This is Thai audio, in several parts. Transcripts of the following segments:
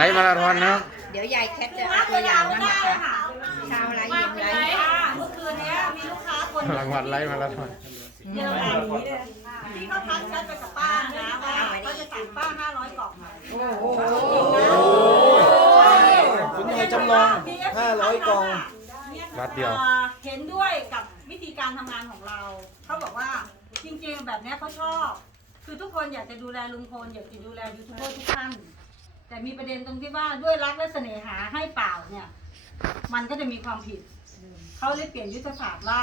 ลฟ์มาราธอนนะครับ เดี๋ยวยายแคทจะเอาตัวอย่างมานะคะชาวไรยิงไรเมื่อคืนเนี้ยมีลูกค้าคนรางวัลไลฟ์มาราธอนเยอรมันที่เขาทักแชทไปกับป้านะว่าเขาจะสั่งป้าห้าร้อยกล่องมาคุณยายจำลอง500กล่องวัดเดียวเห็นด้วยกับวิธีการทำงานของเรา เขาบอกว่าจริงๆแบบเนี้ยเขาชอบ คือทุกคนอยากจะดูแลลุงพลอยากจะดูแลยูทูบเบอร์ทุกท่าน แต่มีประเด็นตรงที่ว่าด้วยรักและเสน่หาให้เปล่าเนี่ย มันก็จะมีความผิด เขาเลยเปลี่ยนยุทธศาสตร์ว่า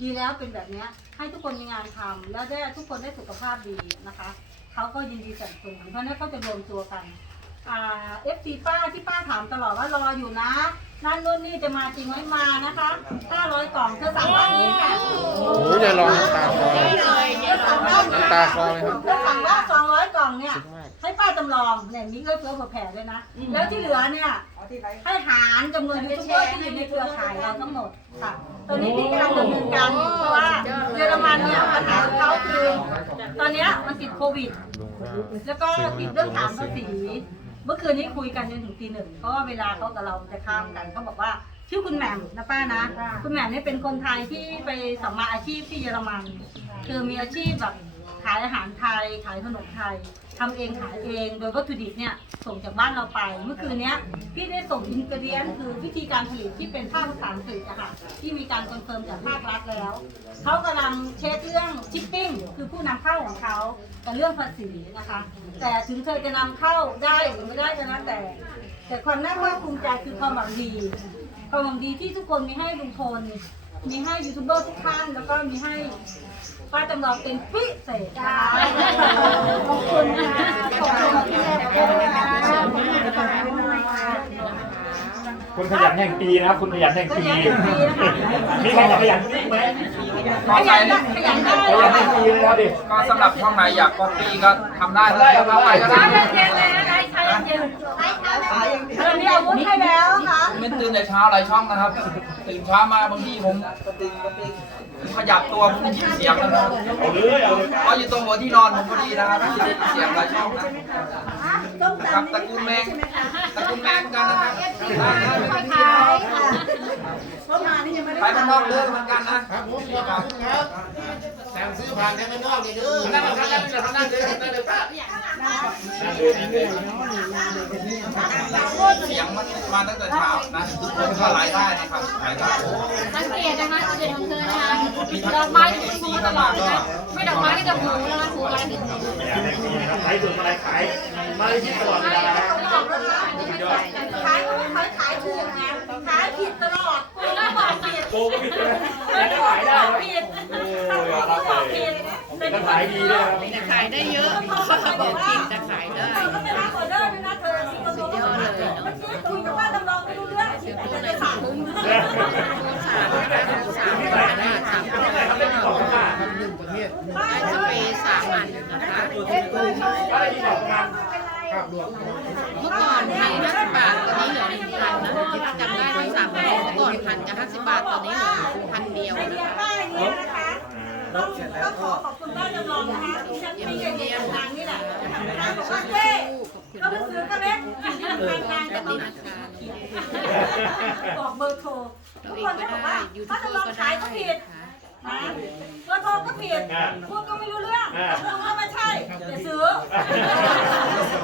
ดีแล้วเป็นแบบเนี้ย ให้ทุกคนมีงานทำแล้วได้ทุกคนได้สุขภาพดีนะคะเขาก็ยินดีสนับสนุนเพราะฉะนั้นเขาจะรวมตัวกันอ่าเอฟซีป้าที่ป้าถามตลอดว่ารออยู่นะนั่นนู่นนี่จะมาจริงไหมมานะคะ500กล่องเธอสั่งว่านี้ค่ะโอ้โหยายลองน้ำตาคลอเลยเธอสั่งว่าน้ำตาคลอเลยครับเธอสั่งว่า200กล่องเนี่ยสุดมาก ให้ป้าจำลองเนี่ยมีเอื้อเฟื้อเผื่อแผ่ด้วยนะแล้วที่เหลือเนี่ยให้หารจำนวนยูทูบเบอร์ที่อยู่ในเครือข่ายเราทั้งหมดค่ะตอนนี้ที่กำลังดำเนินการอยู่เพราะว่าเยอรมันเนี่ยปัญหาของเขาคือ ตอนเนี้ยมันติดโควิดลุงก็แล้วก็ติดเรื่องฐานภาษีเมื่อคืนนี้คุยกันจนถึงตีหนึ่งเพราะว่าเวลาเขากับเราจะข้ามกันเขาบอกว่าชื่อคุณแหม่มนะป้านะ คุณแหม่มเนี่ยเป็นคนไทยที่ไปสัมมาอาชีพที่เยอรมัน คือมีอาชีพแบบ ขายอาหารไทย ขายขนมไทยทำเองขายเองโดยวัตถุดิบเนี่ยส่งจากบ้านเราไป เมื่อคืนเนี้ยพี่ได้ส่งอินกเดียนคือวิธีการผลิตที่เป็นภาคภาษาอังกฤษอะค่ะที่มีการคอนเฟิร์มจากภาครัฐแล้วเขากำลังเช็คเรื่องชิปปิ้งคือผู้นำเข้าของเขากับเรื่องภาษีนะคะ แต่ถึงเธอจะนำเข้าได้หรือไม่ได้ก็นะแต่ แต่ความน่าภาคภูมิใจคือความหวังดีความหวังดีที่ทุกคนมีให้ลุงพลมีให้ยูทูบเบอร์ทุกท่านแล้วก็มีให้ ป้าจำลองเป็นพิเศษค่ะขอบคุณนะคะขอบคุณที่แม่ด้วยนะคะคุณขยันแห่งปีนะครับคุณขยันแห่งก็ปียังดีนะคะมีใครขยันปีไหมขยันได้ขยันได้ขยันแห่งปีเลยนะดิก็สำหรับช่องไหนอยากก๊อปปี้ก็ทำได้เลยครับเอาไปก็ได้ เย็นเลยนะใช้เย็นเรามีอาวุธให้แล้วค่ะไม่ตื่นแต่เช้าหลายช่องนะครับ ตื่นเช้ามาบางทีผมผมขยับตัวผมได้ยินเสียงแล้วนะครับเอาเลยเอาเลยเพราะอยู่ตรงหัวที่นอนผมพอดีนะครับได้ยินเสียงหลายช่องนะ ครับตระกูลแมงตระกูลแมงกันนะครับได้ได้ไม่ต้องคิดไปข้างนอกเลิกเหมือนกันนะครับผมขอบคุณครับสั่งซื้อผ่านแอปนอกเลยเด้อนั่งนั่งนั่งนั่งนั่งเลยนั่งเลยป้าเสียงมันมาตั้งแต่เช้านะทุกคนก็รายได้นะครับรายได้สังเกตนะคะจุดเด่นของเธอนะคะ ดอกไม้ที่คุณพูตลอดนะ ไม่ดอกไม้ที่จะหูแล้วนะหูอะไรถึงหูขยันแห่งขายสุดอะไรขายมาที่ตลอดเวลาขายเขายขายถูกนะขายผิดตลอดแล้วบอกผิดโกก็ผิดเลยแล้วก็ขายได้บอกผิดบอกผิดแล้วขายดีด้วยครับจะขายได้เยอะเขาบอกผิดจะขายได้เธอก็ไม่รับออเดอร์ด้วยนะเธอที่ตัวตัวก็เลยเมื่อกี้คุยกับป้าจำลองไม่รู้เรื่องแต่จะสั่ง สามนะคะสามพันห้าสามพันห้า หนึ่งประเทศ ได้สเปรย์สามอันนะคะ ก็ได้ที่บอกงาน ภาพรวม เมื่อก่อนพันห้าสิบบาทตอนนี้เหลือหนึ่งพันนะจำได้ว่าสามพันเมื่อก่อนพันกับห้าสิบบาทตอนนี้เหลือพันเดียวนะคะป้ายนี้นะคะต้องต้องขอขอบคุณป้าจำลองนะคะที่ฉันมีไอเดียทางนี่แหละนะบอกว่าเจ๊ก็ไปซื้อก็เล็กที่มันทางๆแต่ตอนนั้นบอกเบอร์โทรทุกคนก็บอกว่าป้าจำลองขายก็ผิด นะเบอร์โทรก็ ผิด พูดก็ไม่รู้เรื่องพูดก็ไม่ใช่อย่าซื้อ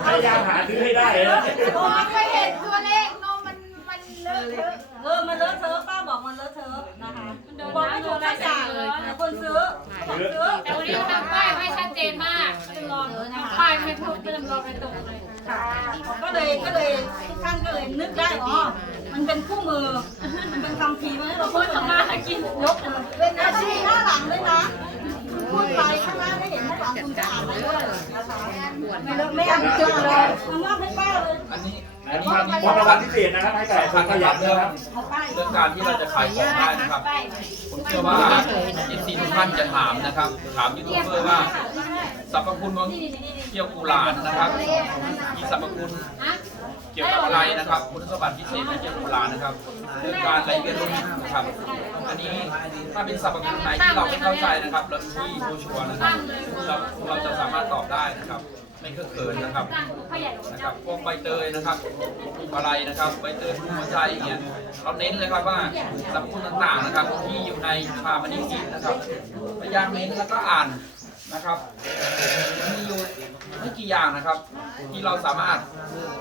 พยายามหาซื้อให้ได้นะโอ้ไม่เคยเห็นตัวเลขเนาะมันมันเลอะเทอะเออ มันเลอะเทอะป้าบอกมันเลอะเทอะนะคะบอกไม่ถูกสักอย่างเลยแต่คนซื้อบอกซื้อแต่วันนี้เราทำป้ายไว้ชัดเจนมากจำลองทำป้ายไม่ถูกจำลองเป็นตรงเลยค่ะก็เลยก็เลยทุกท่านก็เลยนึกได้อ๋อมันเป็นคู่มือ มันเป็นคำพีร์มาให้เราพูดทำมาหากินยกเลยเป็นอาชีพหน้าหลังด้วยนะ ไม่เลอะไม่อ่าเจอเลยมันมอบให้ป้าเลยอันนี้อันนี้อันนี้มอบรางวัลพิเศษนะครับให้กับคนขยันนะครับเอาป้ายเรื่องการที่เราจะขายของได้นะครับ ผมเชื่อว่าเอฟซีทุกท่านจะถามนะครับ ถามยูทูบเบอร์ว่าสรรพคุณของเกี่ยวกุหลาบนะครับ มีสรรพคุณเกี่ยวกับอะไรนะครับ คุณสมบัติพิเศษของเกี่ยวกุหลาบนะครับเรื่องการไหลเวียนโลหิตนะครับ อันนี้ถ้าเป็นสรรพคุณไหนที่เราไม่เข้าใจนะครับเราที่โบชัวร์นะครับเราเราจะสามารถตอบได้นะครับ ไม่เคอะเขินนะครับนะครับพวกใบเตยนะครับพวงมาลัยนะครับใบเตยพวงมาลัยอย่างเงี้ยเราเน้นเลยครับว่าสรรพคุณต่างๆนะครับ ที่อยู่ในชามณิกินะครับพยายามเน้นแล้วก็อ่านนะครับมีอยู่ไม่กี่อย่างนะครับ ที่เราสามารถ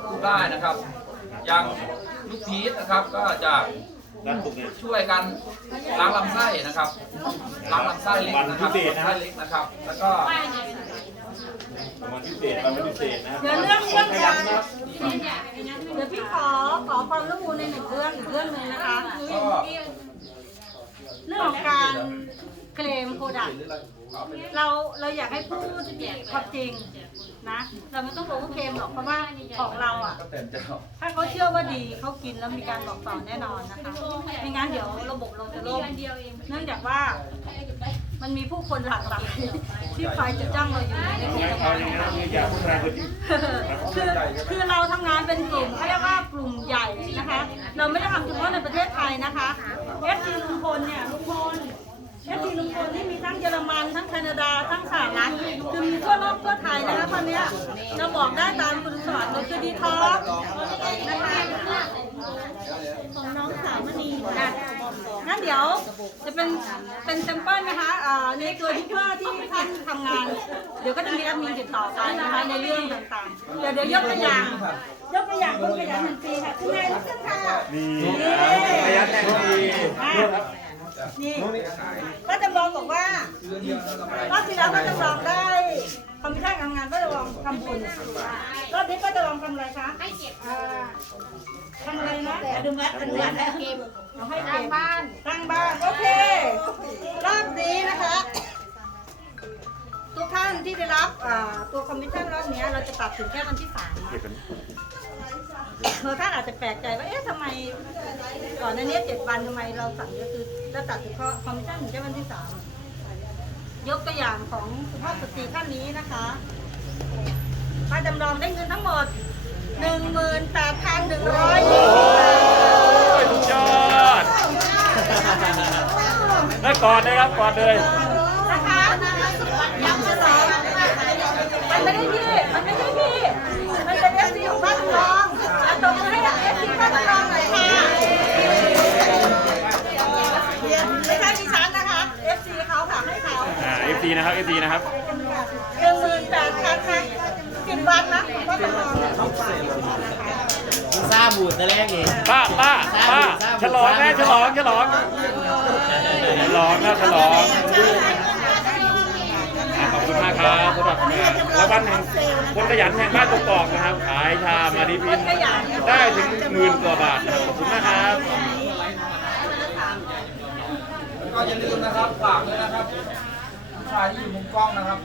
พูดได้นะครับ อย่างลูกพีชนะครับก็จะช่วยกันล้างลำไส้นะครับล้างลำไส้เล็กนะครับลำไส้เล็กนะครับ แล้วก็ พิเศษวันพิเศษนะเดี๋ยวเรื่องเรื่องขเดียัยนะเดี๋ยวพี่ขอขอความร่วมมือในหนึ่งเรื่องอีกเรื่องหนึ่งนะคะ เรื่องของการเคลมโปรดักต์เราเราอยากให้พูดความจริงนะ เราไม่ต้องโอเวอร์เคลมหรอกเพราะว่าของเราอะ ถ้าเขาเชื่อว่าดีเขากินแล้วมีการบอกต่อแน่นอนนะคะไม่งั้นเดี๋ยวระบบเราจะล่มเนื่องจากว่ามันมีผู้คนหลากหลายที่คอยจะจ้องเราอยู่ใน ผลิงั้นนี้นะคือย่าพูดแรงคนที่คือคือเราทำงานเป็นกลุ่มเขาเรียกว่ากลุ่มใหญ่นะคะ เราไม่ได้ทำเฉพาะในประเทศไทยนะคะเอฟซีลุงพลเนี่ยลุงพลเอฟซีลุงพลที่มีทั้งเยอรมันทั้งแคนาดาทั้งสหรัฐคือมีทั่วโลกทั่วไทยนะคะตอนเนี้ยเราบอกได้ตามคุณสวัสดิ์เราคือดีท็อกนะคะของน้องสาวมณีนะ งั้นเดี๋ยวจะเป็นเป็นแซมเปิลนะคะเอ่อในตัวที่เพื่อที่ท่านทำงาน เดี๋ยวก็จะมีแอดมินติดต่อไปนะคะในเรื่องต่างๆ เดี๋ยวเดี๋ยวยกตัวอย่าง ยกตัวอย่างคนขยันหนึ่งปีค่ะคุณแม่ลุกขึ้นค่ะนี่ขยันแรงคนดีนี่ก็จำลองบอกว่ารอบที่แล้วก็จำลองได้ คอมพิวเตอร์ทำงานก็จะลองทำบุญรอบนี้ก็จะลองทำอะไรคะให้เก็บทำอะไรนะอนุมัติอนุมัติเก็บเอาให้เก็บบ้านตั้งบ้านโอเค รอบนี้นะคะ ทุกท่านที่ได้รับอ่าตัวคอมมิชชั่นรอบนี้เราจะตัดถึงแค่วันที่สามนะเธอท่านอาจจะแปลกใจว่า เอ๊ะทำไมก่อนหน้านี้เจ็ดวันทำไมเราสั่งก็คือจะตัดถึงคอมมิชชั่นถึงแค่วันที่สาม ยกตัวอย่างของสุภาพสตรีท่านนี้นะคะป้าจำลองได้เงินทั้งหมดหนึ่งหมื่นแปดพันหนึ่งร้อยยี่สิบบาทสุดยอดแล้วก่อนเลยครับก่อนเลย นะคะย้ำฉลองมันไม่ได้พี่ มันไม่ใช่พี่ มันเป็นเอฟซีของบ้านทองเอาตบมือให้กับเอฟซีบ้านทองหน่อยค่ะไม่ใช่ดิฉันนะคะเอฟซีเขาค่ะให้เขา อ่า FT นะครับ FT นะครับหนึ่งหมื่นแปดพันค่ะสิบวันนะบ้านทองเนี่ยซาบูดแต่แรกนี่ป้าป้าป้าฉลองแม่ฉลองฉลองฉลองนะฉลองอ่าขอบคุณมากครับสำหรับรางวัลแห่งคนขยันแห่งบ้านกกอกนะครับ ขายชามาดิพินได้ถึงหมื่นกว่าบาทนะครับขอบคุณมากครับก็อย่าลืมนะครับฝากด้วยนะครับผู้ ชายที่อยู่มุมกล้องนะครับ